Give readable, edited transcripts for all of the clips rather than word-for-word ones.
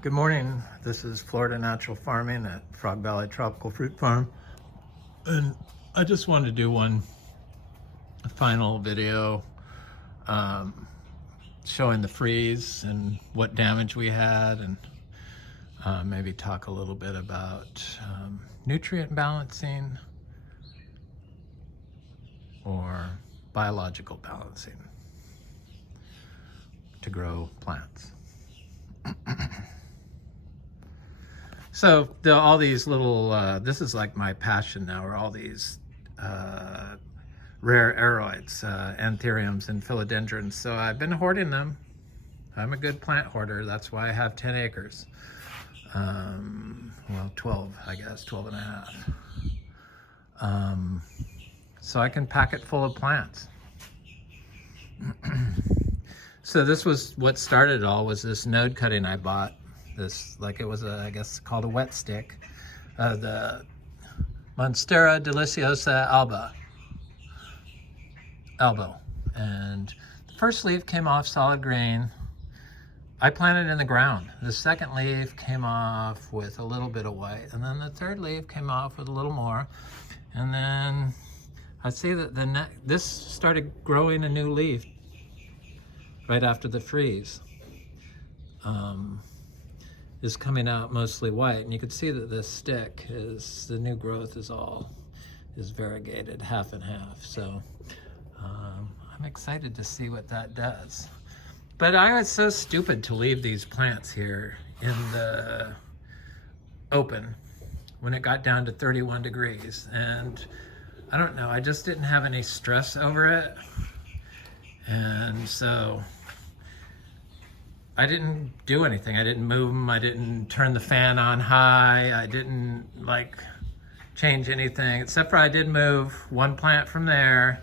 Good morning. This is Florida Natural Farming at Frog Valley Tropical Fruit Farm. And I just wanted to do one final video showing the freeze and what damage we had, and maybe talk a little bit about nutrient balancing or biological balancing to grow plants. So all these little, this is like my passion now, are all these rare aroids, anthuriums and philodendrons. So I've been hoarding them. I'm a good plant hoarder. That's why I have 10 acres. Well, 12, I guess, 12 and a half. So I can pack it full of plants. So this was what started it all, was this node cutting I bought. This, like, it was I guess called a wet stick. The Monstera deliciosa albo. And the first leaf came off solid green. I planted in the ground. The second leaf came off with a little bit of white. And then the third leaf came off with a little more. And then I see that this started growing a new leaf right after the freeze. Is coming out mostly white, and you can see that this stick is, the new growth is variegated half and half. So I'm excited to see what that does. But I was so stupid to leave these plants here in the open when it got down to 31 degrees. And I don't know, I just didn't have any stress over it. And so I didn't do anything. I didn't move them. I didn't turn the fan on high. I didn't change anything, except for I did move one plant from there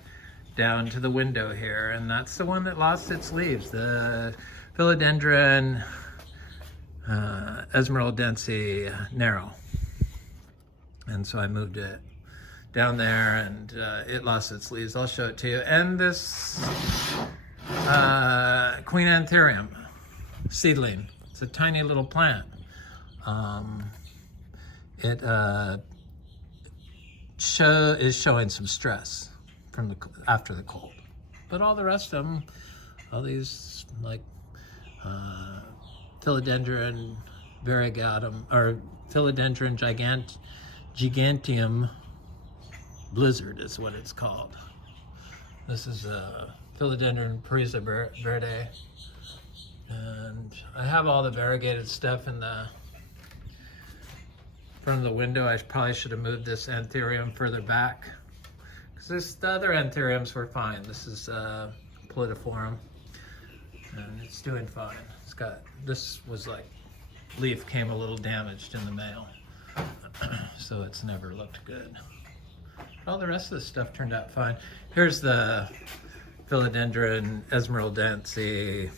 down to the window here, and that's the one that lost its leaves, the Philodendron Anthurium narrow. And so I moved it down there, and it lost its leaves. I'll show it to you. And this Queen Anthurium seedling. It's a tiny little plant. It is showing some stress from after the cold, but all the rest of them, all these Philodendron variegatum or Philodendron giganteum blizzard is what it's called. This is a Philodendron Parisa verde. And I have all the variegated stuff in the front of the window. I probably should have moved this anthurium further back, because the other anthuriums were fine. This is Philodendron, and it's doing fine. It's got, this was leaf came a little damaged in the mail, so it's never looked good. But all the rest of the stuff turned out fine. Here's the Philodendron esmeraldense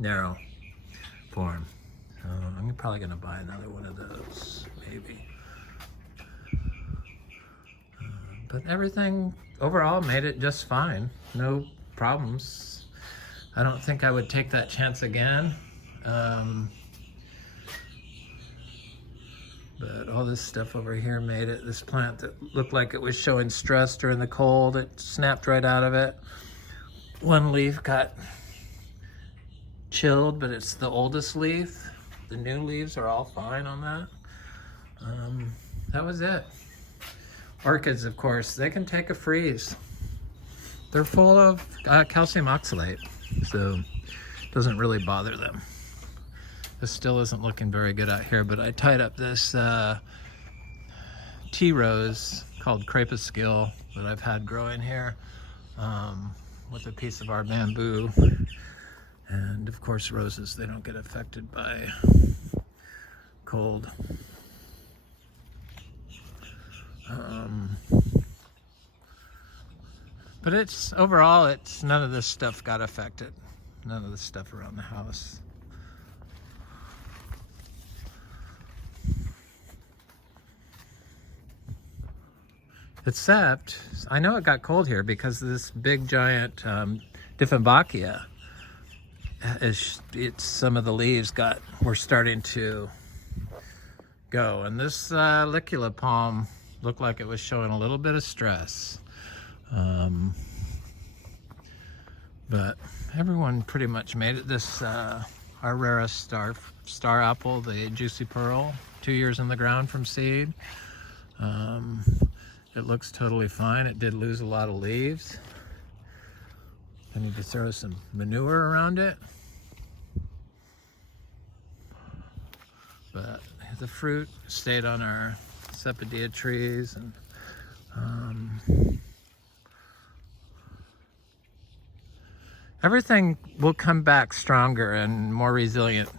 narrow form. I'm probably gonna buy another one of those, maybe. But everything overall made it just fine. No problems. I don't think I would take that chance again. But all this stuff over here made it, this plant that looked like it was showing stress during the cold, it snapped right out of it. One leaf got chilled, but it's the oldest leaf. The new leaves are all fine on that. That was it. Orchids, of course, they can take a freeze. They're full of calcium oxalate, so it doesn't really bother them. This still isn't looking very good out here, but I tied up this tea rose called crepuscule that I've had growing here with a piece of our bamboo. And of course, roses, they don't get affected by cold. But overall, none of this stuff got affected. None of the stuff around the house. Except, I know it got cold here because this big giant Dieffenbachia some of the leaves were starting to go. And this Licula palm looked like it was showing a little bit of stress. But everyone pretty much made it. This our rarest star apple, the Juicy Pearl, 2 years in the ground from seed. It looks totally fine. It did lose a lot of leaves. I need to throw some manure around it. But the fruit stayed on our Sepidea trees, and everything will come back stronger and more resilient.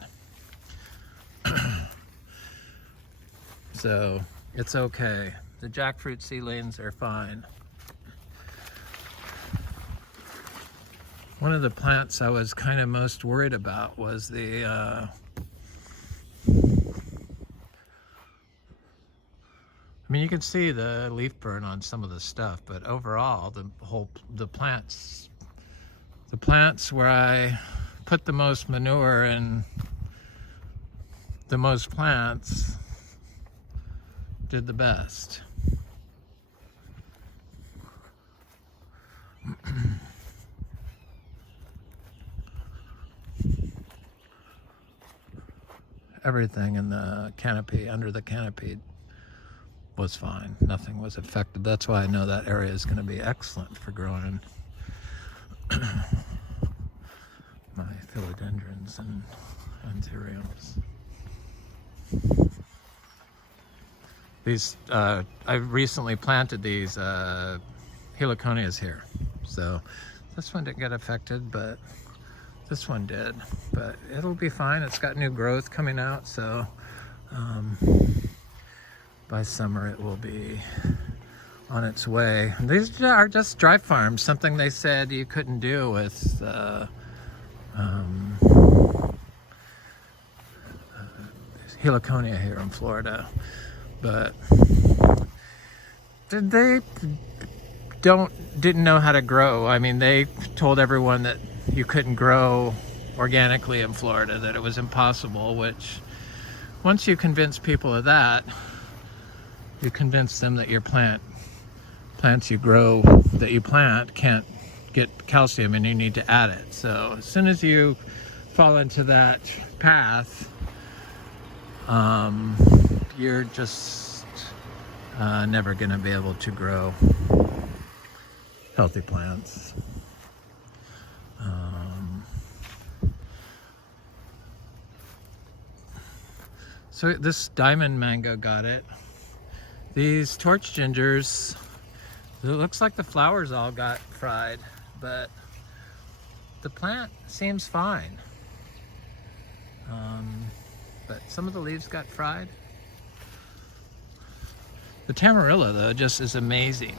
So it's okay. The jackfruit seedlings are fine. One of the plants I was kind of most worried about was the I mean, you can see the leaf burn on some of the stuff, but overall, the plants where I put the most manure and the most plants did the best. Everything in the canopy, under the canopy, was fine. Nothing was affected. That's why I know that area is going to be excellent for growing my philodendrons and anthuriums. These, I recently planted these heliconias here. So this one didn't get affected, but this one did. But it'll be fine. It's got new growth coming out, so by summer it will be on its way. These are just dry farms, something they said you couldn't do with heliconia here in Florida. But they didn't know how to grow. I mean, they told everyone that you couldn't grow organically in Florida, that it was impossible, which once you convince people of that, you convince them that your plants you grow, that you plant, can't get calcium and you need to add it. So as soon as you fall into that path, you're just never going to be able to grow healthy plants. So this diamond mango got it. These torch gingers, it looks like the flowers all got fried, but the plant seems fine. But some of the leaves got fried. The tamarilla, though, just is amazing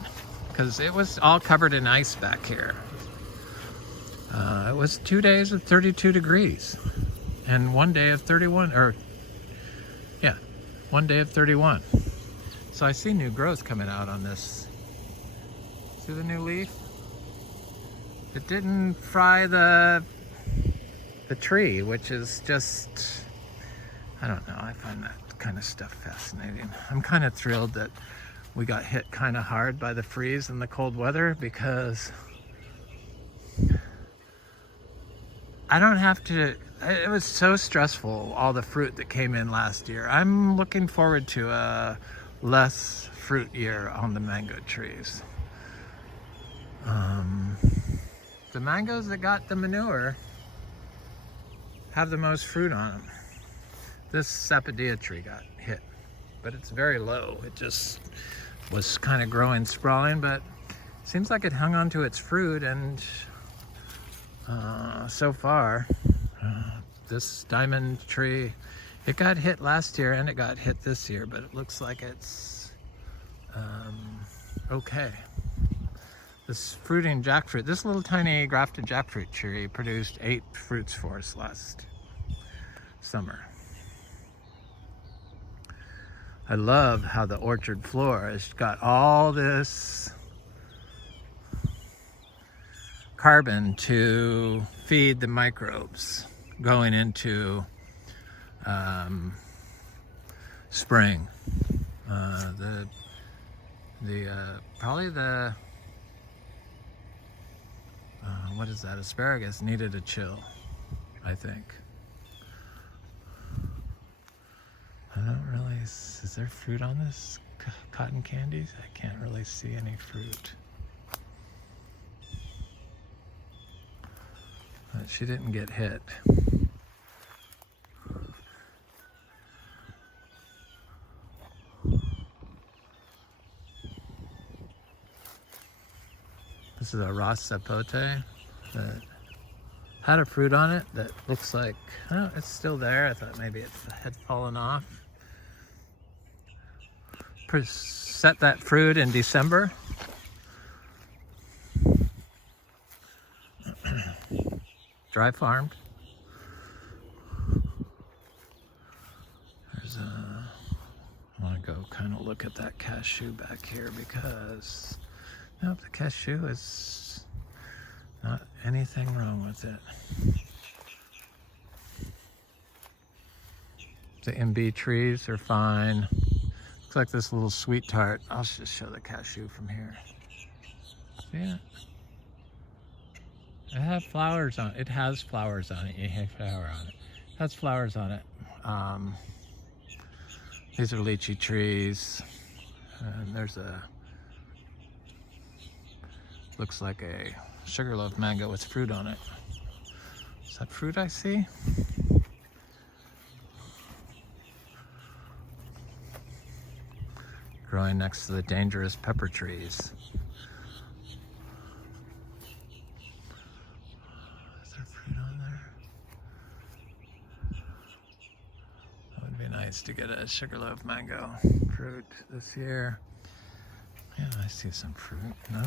because it was all covered in ice back here. It was 2 days of 32 degrees and 1 day of 31, or yeah, 1 day of 31. So I see new growth coming out on this. See the new leaf? It didn't fry the tree, which is just, I don't know, I find that kind of stuff fascinating. I'm kind of thrilled that we got hit kind of hard by the freeze and the cold weather, because I don't have to, it was so stressful, all the fruit that came in last year. I'm looking forward to a less fruit year on the mango trees. The mangoes that got the manure have the most fruit on them. This Sepidea tree got hit, but it's very low. It just was kind of growing, sprawling, but it seems like it hung on to its fruit, and so far, this diamond tree, it got hit last year and it got hit this year, but it looks like it's okay. This fruiting jackfruit, this little tiny grafted jackfruit tree produced 8 fruits for us last summer. I love how the orchard floor has got all this carbon to feed the microbes going into spring. Probably the what is that? Asparagus needed a chill, I think. I don't really. Is there fruit on this cotton candies? I can't really see any fruit. But she didn't get hit. This is a Ras Sapote that had a fruit on it that looks like, oh, it's still there. I thought maybe it had fallen off. Set that fruit in December. Dry farmed. There's a, I want to go kind of look at that cashew back here because, nope, the cashew is not anything wrong with it. The MB trees are fine. Looks like this little sweet tart. I'll just show the cashew from here. See it? It has flowers on it. It has flowers on it. It has flower on it. It has flowers on it. These are lychee trees. And there's a, looks like a sugarloaf mango with fruit on it. Is that fruit I see? Growing next to the dangerous pepper trees. Is there fruit on there? That would be nice to get a sugarloaf mango fruit this year. Yeah, I see some fruit. No?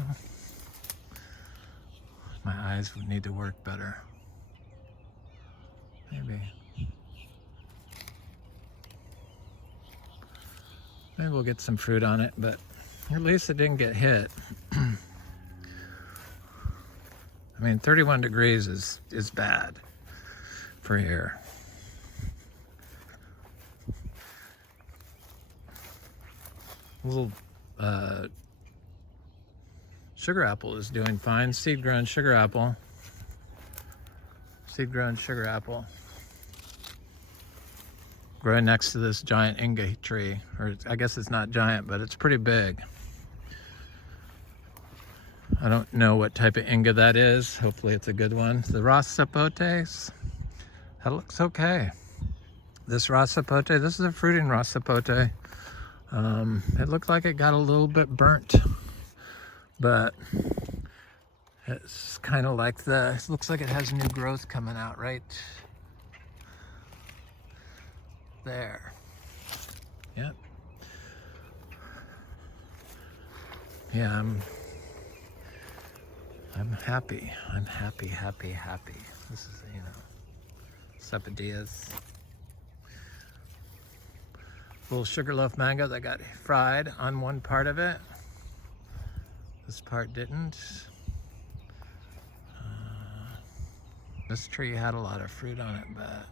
My eyes would need to work better. Maybe. Maybe we'll get some fruit on it, but at least it didn't get hit. I mean, 31 degrees is bad for here. Little sugar apple is doing fine. Seed-grown sugar apple. Seed-grown sugar apple. Growing next to this giant inga tree, or I guess it's not giant, but it's pretty big. I don't know what type of inga that is. Hopefully it's a good one. The Ras Sapotes, that looks okay. This Ras Sapote, this is a fruiting Ras Sapote. It looked like it got a little bit burnt, but it's kind of like it looks like it has new growth coming out right there. Yep. Yeah, I'm happy. I'm happy. This is, you know, sapodillas. Little sugarloaf mango that got fried on one part of it. This part didn't. This tree had a lot of fruit on it, but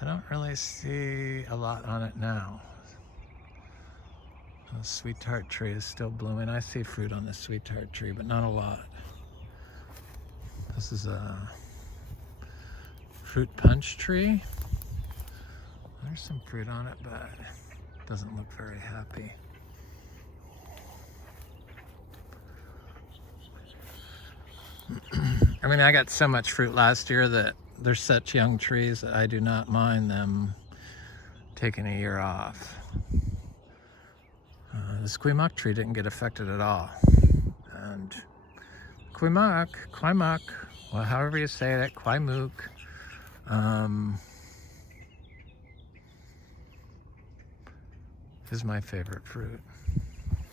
I don't really see a lot on it now. The sweet tart tree is still blooming. I see fruit on the sweet tart tree, but not a lot. This is a fruit punch tree. There's some fruit on it, but it doesn't look very happy. I mean, I got so much fruit last year that they're such young trees that I do not mind them taking a year off. This Quimoc tree didn't get affected at all. And Quimoc, well, however you say it, Quimoc, is my favorite fruit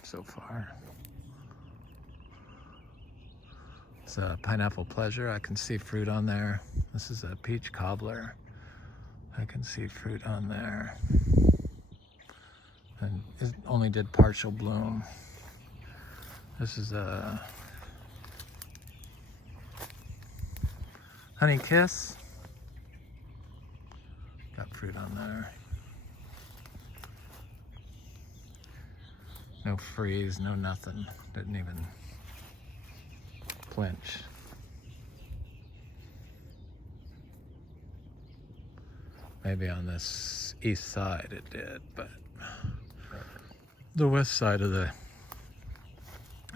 so far. It's a pineapple pleasure. I can see fruit on there. This is a peach cobbler. I can see fruit on there. And it only did partial bloom. This is a Honey Kiss. Got fruit on there. No freeze, no nothing. Didn't even flinch. Maybe on this east side it did, but the west side of the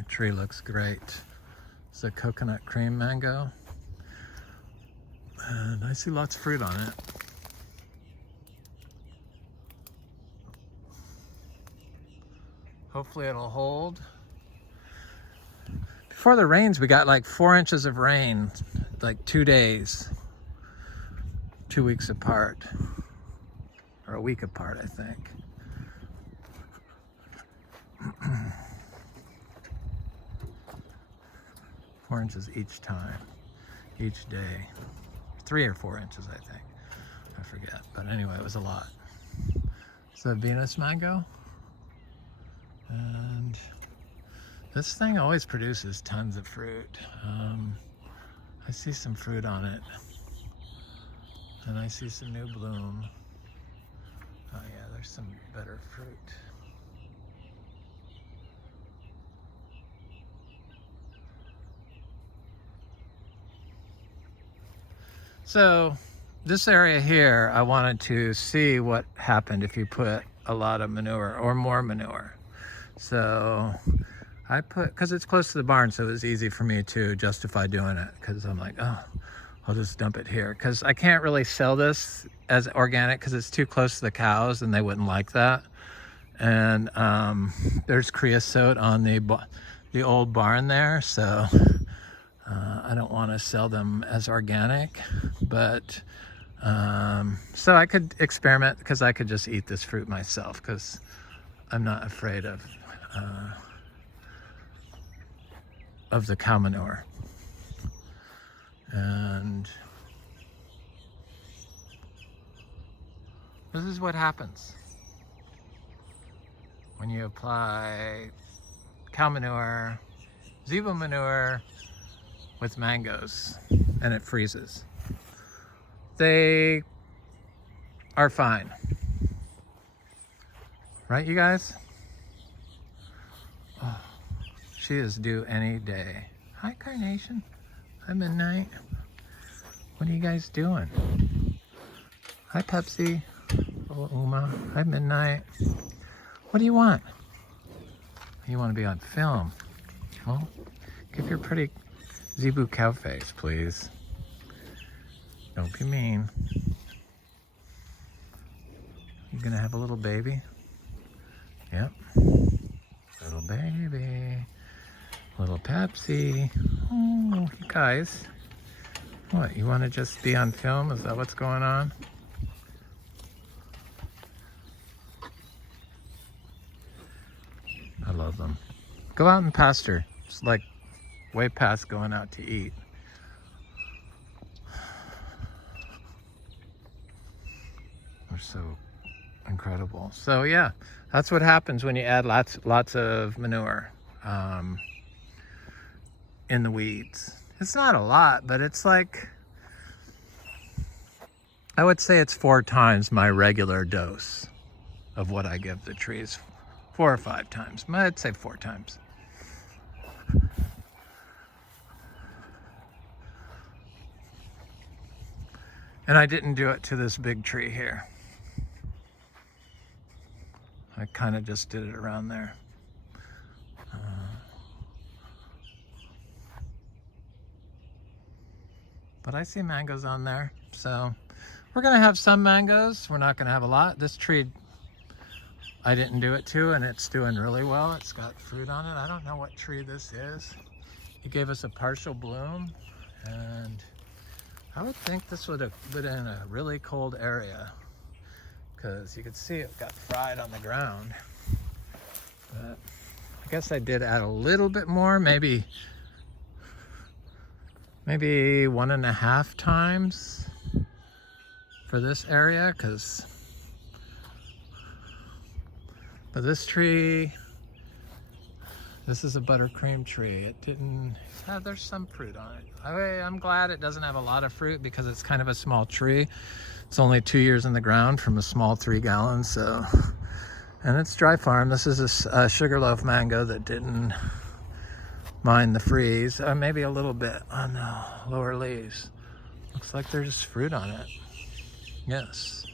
tree looks great. It's a coconut cream mango. And I see lots of fruit on it. Hopefully it'll hold. Before the rains, we got like 4 inches of rain, like 2 days, 2 weeks apart, or a week apart, I think. 4 inches each time, each day. 3 or 4 inches, I think. I forget, but anyway, it was a lot. It's a Venus mango. And this thing always produces tons of fruit. I see some fruit on it. And I see some new bloom. Oh yeah, there's some better fruit. So this area here, I wanted to see what happened if you put a lot of manure or more manure. So I put, because it's close to the barn, so it was easy for me to justify doing it, because I'm like, oh, I'll just dump it here, because I can't really sell this as organic because it's too close to the cows and they wouldn't like that. And there's creosote on the old barn there, so I don't want to sell them as organic. But so I could experiment, because I could just eat this fruit myself, because I'm not afraid of the cow manure. And this is what happens when you apply cow manure, zebu manure with mangoes, and it freezes. They are fine. Right, you guys? Oh, she is due any day. Hi, Carnation. Hi, Midnight. What are you guys doing? Hi, Pepsi. Oh, Uma. Hi, Midnight. What do you want? You want to be on film? Well, give your pretty zebu cow face, please. Don't be mean. You gonna have a little baby? Yep. Little baby. Little Pepsi. Oh, you guys. What, you want to just be on film? Is that what's going on? I love them. Go out and pasture. It's like way past going out to eat. They're so incredible. So yeah, that's what happens when you add lots of manure in the weeds. It's not a lot, but it's like, I would say it's 4 times my regular dose of what I give the trees. 4 or 5 times. I'd say 4 times. And I didn't do it to this big tree here. I kind of just did it around there. But I see mangoes on there, so we're gonna have some mangoes. We're not gonna have a lot. This tree, I didn't do it to, and it's doing really well. It's got fruit on it. I don't know what tree this is. He gave us a partial bloom, and I would think this would have been in a really cold area, because you could see it got fried on the ground. But I guess I did add a little bit more, maybe 1.5 times for this area, but this tree This is a buttercream tree. It didn't, there's some fruit on it. I'm glad it doesn't have a lot of fruit because it's kind of a small tree. It's only 2 years in the ground from a small 3 gallons, so. And it's dry farm. This is a sugarloaf mango that didn't mind the freeze. Maybe a little bit on the lower leaves. Looks like there's fruit on it. Yes.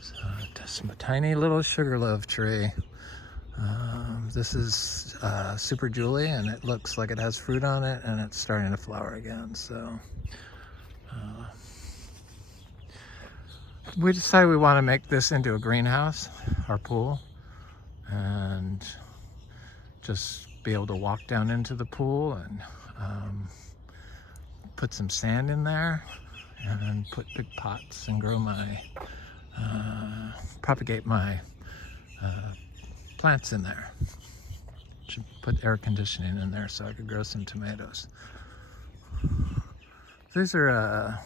So just a tiny little sugarloaf tree. This is Super Julie, and it looks like it has fruit on it, and it's starting to flower again. So we decided we want to make this into a greenhouse, our pool, and just be able to walk down into the pool and put some sand in there and put big pots and grow my, propagate my plants in there. Should put air conditioning in there so I could grow some tomatoes. These are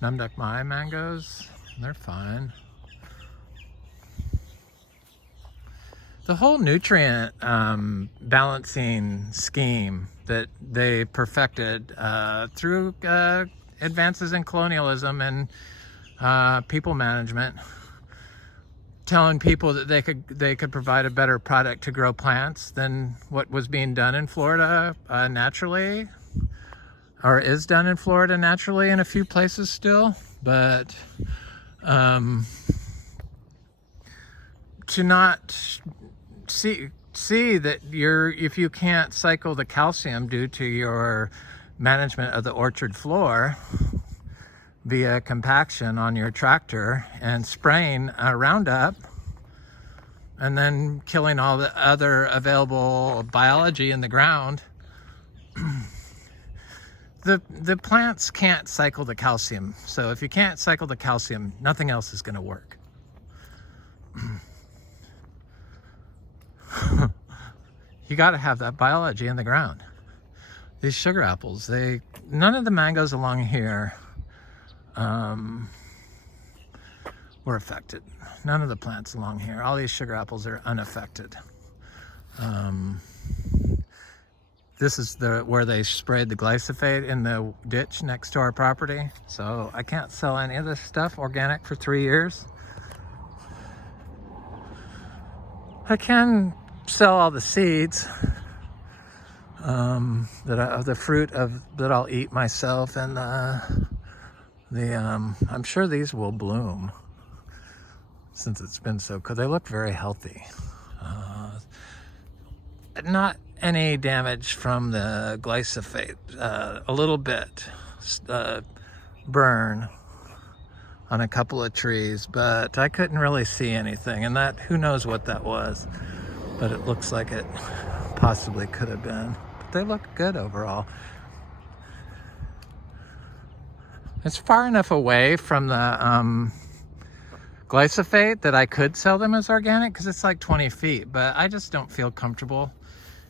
Namduk Mai mangoes. They're fine. The whole nutrient balancing scheme that they perfected through advances in colonialism and people management, telling people that they could provide a better product to grow plants than what was being done in Florida naturally, or is done in Florida naturally in a few places still, but to not see that if you can't cycle the calcium due to your management of the orchard floor via compaction on your tractor and spraying Roundup and then killing all the other available biology in the ground, the plants can't cycle the calcium. So if you can't cycle the calcium, nothing else is going to work. You got to have that biology in the ground. These sugar apples, none of the mangoes along here were affected. None of the plants along here. All these sugar apples are unaffected. This is where they sprayed the glyphosate in the ditch next to our property. So I can't sell any of this stuff organic for 3 years. I can sell all the seeds of the fruit that I'll eat myself, and I'm sure these will bloom since it's been so cold. They look very healthy. Not any damage from the glyphosate. A little bit burn on a couple of trees, but I couldn't really see anything, and that, who knows what that was, but it looks like it possibly could have been. But they look good overall. It's far enough away from the glyphosate that I could sell them as organic, because it's like 20 feet, but I just don't feel comfortable,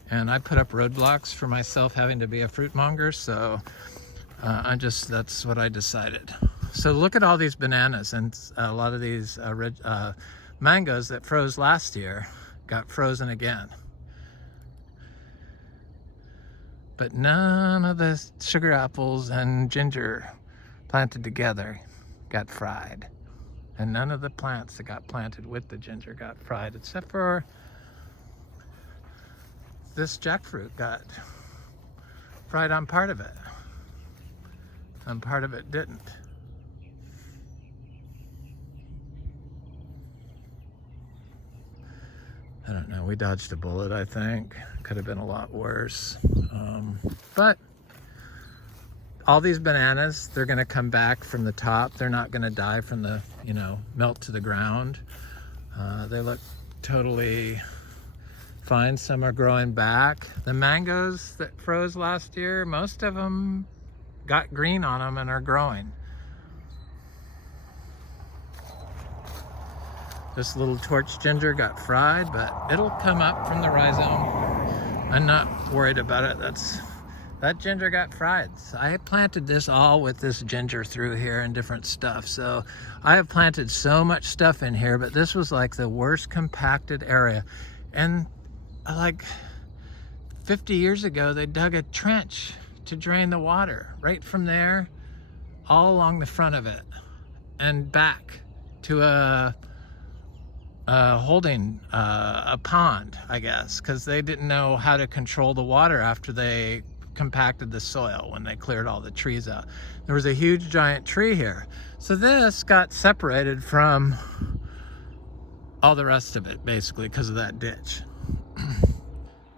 and I put up roadblocks for myself having to be a fruit monger, so that's what I decided. So look at all these bananas, and a lot of these mangoes that froze last year got frozen again. But none of the sugar apples and ginger planted together got fried. And none of the plants that got planted with the ginger got fried, except for this jackfruit got fried on part of it, and part of it didn't. I don't know, we dodged a bullet, I think. Could have been a lot worse. But all these bananas, they're gonna come back from the top. They're not gonna die from the, melt to the ground. They look totally fine. Some are growing back. The mangoes that froze last year, most of them got green on them and are growing. This little torch ginger got fried, but it'll come up from the rhizome. I'm not worried about it. That ginger got fried. So I planted this all with this ginger through here and different stuff. So I have planted so much stuff in here, but this was like the worst compacted area. And like 50 years ago, they dug a trench to drain the water right from there all along the front of it and back to a holding a pond, I guess, because they didn't know how to control the water after they compacted the soil when they cleared all the trees out. There was a huge giant tree here. So this got separated from all the rest of it basically because of that ditch.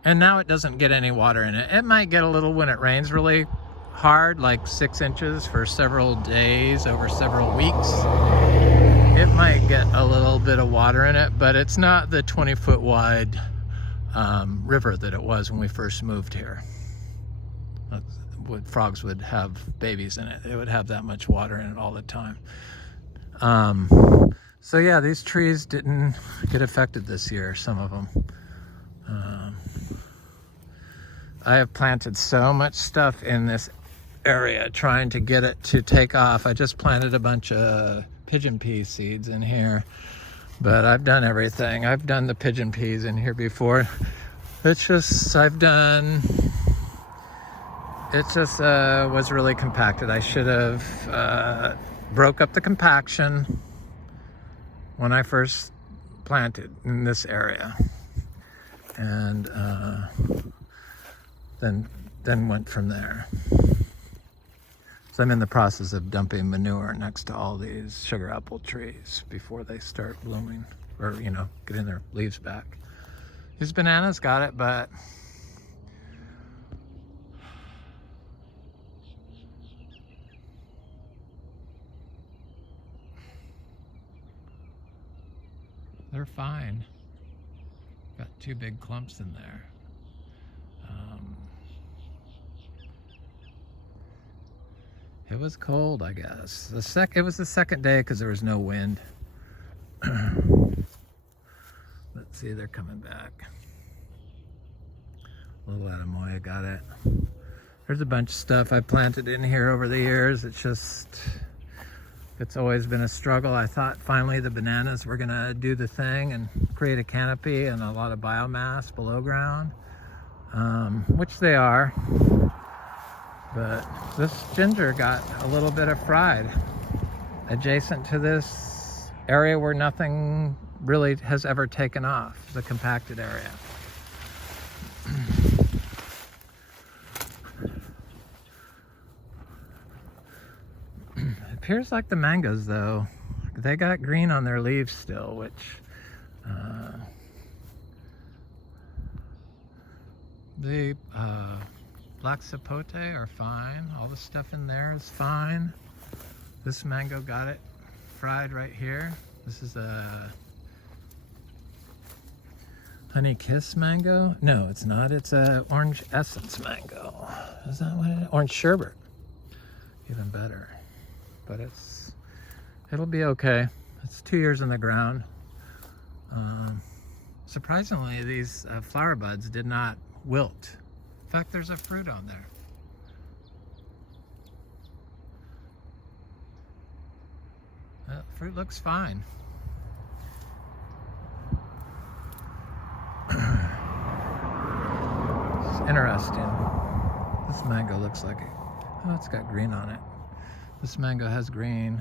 And now it doesn't get any water in it. It might get a little when it rains really hard, like 6 inches for several days over several weeks. It might get a little bit of water in it, but it's not the 20-foot wide river that it was when we first moved here. Frogs would have babies in it. It would have that much water in it all the time. So yeah, these trees didn't get affected this year, some of them. I have planted so much stuff in this area trying to get it to take off. I just planted a bunch of pigeon pea seeds in here, but I've done everything. I've done the pigeon peas in here before. It's just, was really compacted. I should have broke up the compaction when I first planted in this area, and then went from there. So I'm in the process of dumping manure next to all these sugar apple trees before they start blooming, or getting their leaves back. These bananas got it, but they're fine. Got 2 big clumps in there. It was cold, I guess. It was the second day because there was no wind. Let's see, they're coming back. Little Adamoya got it. There's a bunch of stuff I planted in here over the years. It's always been a struggle. I thought finally the bananas were gonna do the thing and create a canopy and a lot of biomass below ground, which they are. But this ginger got a little bit of fried adjacent to this area where nothing really has ever taken off, the compacted area. It appears like the mangoes, though, they got green on their leaves still, which the black sapote are fine. All the stuff in there is fine. This mango got it fried right here. This is a honey kiss mango. No, it's not. It's a orange essence mango. Is that what it is? Orange sherbet. Even better. But it'll be okay. It's 2 years in the ground. Surprisingly, these flower buds did not wilt. In fact, there's a fruit on there. Fruit looks fine. It's interesting. This mango looks like it. Oh, it's got green on it. This mango has green.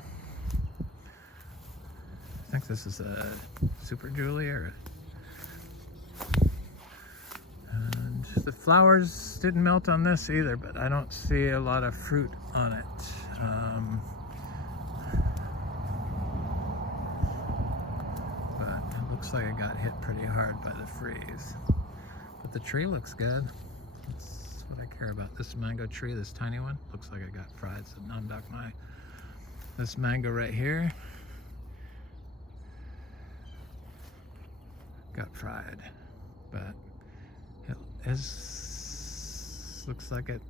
I think this is a Super Julia. And the flowers didn't melt on this either, but I don't see a lot of fruit on it. But it looks like it got hit pretty hard by the freeze. But the tree looks good. That's what I care about. This mango tree, this tiny one, looks like it got fried, so non-duck my. This mango right here got fried, but looks like it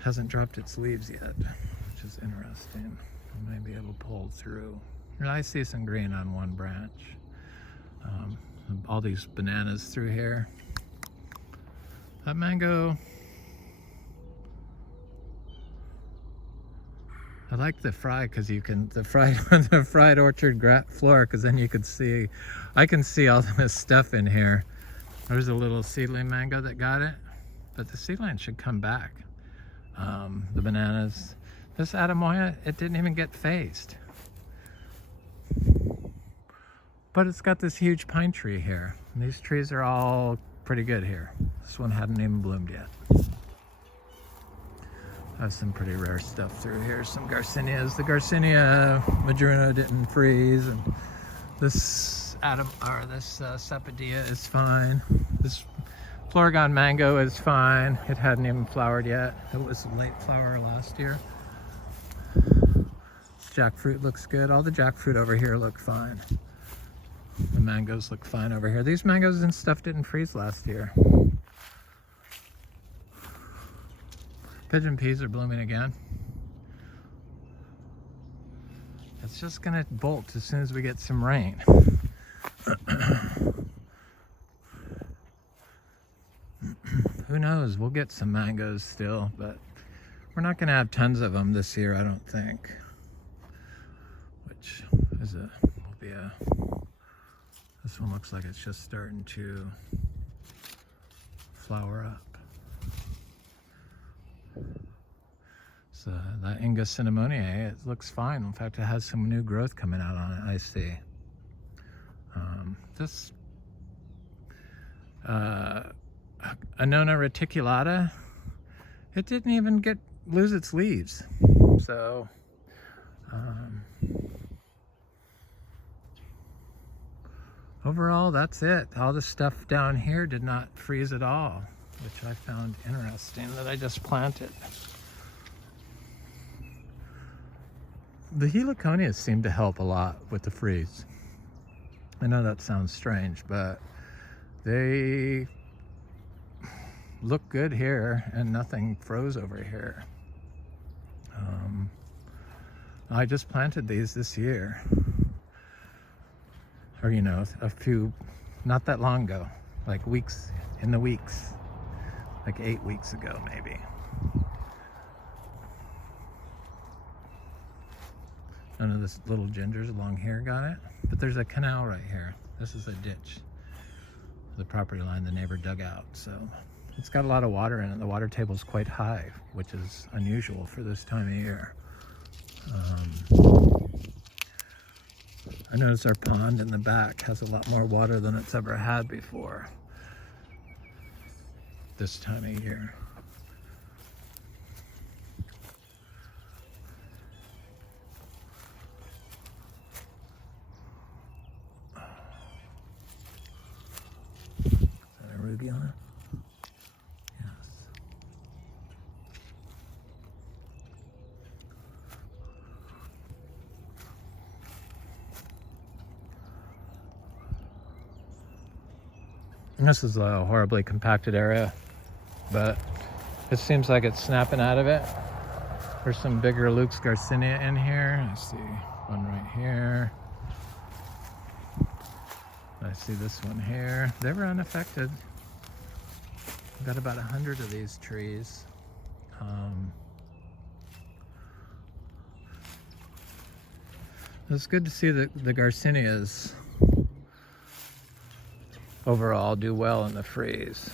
hasn't dropped its leaves yet, which is interesting. I may be able to pull through. And I see some green on one branch. All these bananas through here. That mango I like the fry because you can, the fried orchard floor, because then you could see, I can see all this stuff in here. There's a little seedling mango that got it, but the seedling should come back. The bananas, this Adamoya, it didn't even get phased. But it's got this huge pine tree here. And these trees are all pretty good here. This one hadn't even bloomed yet. I have some pretty rare stuff through here. Some Garcinias. The Garcinia Madruna didn't freeze, and this Sapodia is fine. This Floragon mango is fine. It hadn't even flowered yet. It was a late flower last year. Jackfruit looks good. All the jackfruit over here look fine. The mangoes look fine over here. These mangoes and stuff didn't freeze last year. Pigeon peas are blooming again. It's just gonna bolt as soon as we get some rain. Who knows? We'll get some mangoes still, but we're not gonna have tons of them this year, I don't think. Which is will be a. This one looks like it's just starting to flower up. So that Inga cinnamoniae, it looks fine. In fact, it has some new growth coming out on it, I see. This Annona reticulata, it didn't even lose its leaves. So overall, that's it. All the stuff down here did not freeze at all, which I found interesting that I just planted. The heliconias seem to help a lot with the freeze. I know that sounds strange, but they look good here and nothing froze over here. I just planted these this year. Or, you know, a few, not that long ago, like like 8 weeks ago, maybe. None of this little gingers along here got it, but there's a canal right here. This is a ditch. The property line the neighbor dug out, so it's got a lot of water in it. The water table is quite high, which is unusual for this time of year. I noticed our pond in the back has a lot more water than it's ever had before this time of year. Is that a ruby on it? Yes. This is a horribly compacted area, but it seems like it's snapping out of it. There's some bigger Luke's Garcinia in here. I see one right here. I see this one here. They were unaffected. I've got about 100 of these trees. It's good to see that the Garcinias overall do well in the freeze.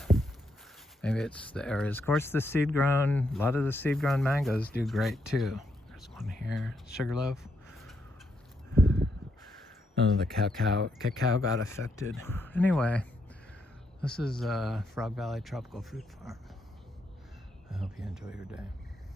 Maybe it's the areas. Of course, the seed grown, a lot of the seed grown mangoes do great too. There's one here, Sugarloaf. None of the cacao got affected. Anyway, this is Frog Valley Tropical Fruit Farm. I hope you enjoy your day.